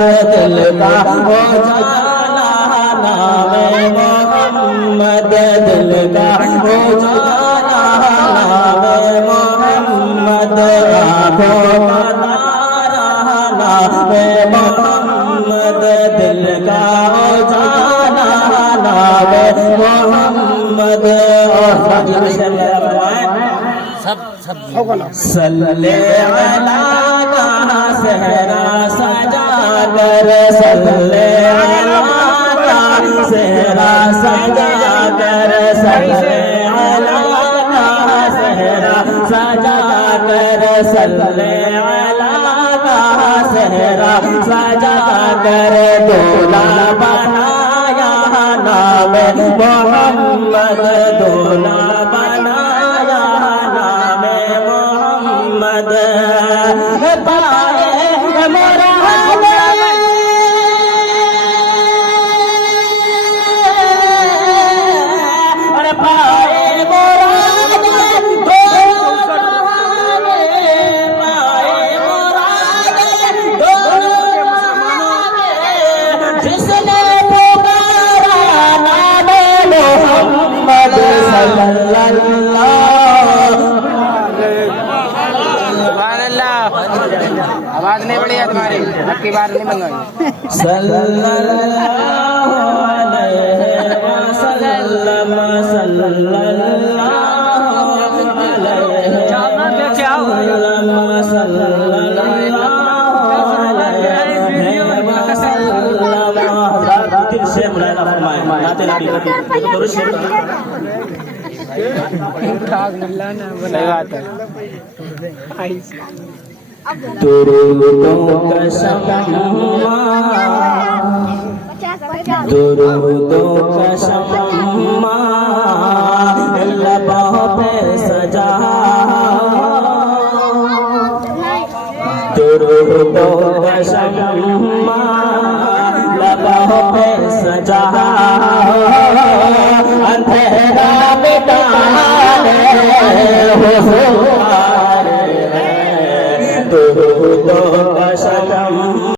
दिल का हो जाना नामे मोहम्मद दिल का हो जाना नामे मोहम्मद आँखों का तारा नामे मोहम्मद दिल का हो जाना नामे मोहम्मद और सल्ले अला सहरा सजा कर सल्ले अला सहरा सजा कर सल्ले अला सहरा सजा कर सल्ले अला सहरा सजा कर दूल्हा बनाया नाम मोहम्मद दूल्हा बनाया नाम मोहम्मद पाए मोरा पाए मोरा जिसने पुकारा नाम मोहम्मद आवाज नहीं बढ़िया तुम्हारी, अब की बार नहीं मंगाई। सल्लल्लाहु अलैहि वसल्लम सल्लल्लाहु अलैहि वसल्लम से मुलायना फरमाए नाते नबी तो शेर सही बात है। दुरूदों का शम्मा दुरूदों का शम्मा लबों पे सजा दुरूदों का शम्मा लबों पे सजा अंधेरे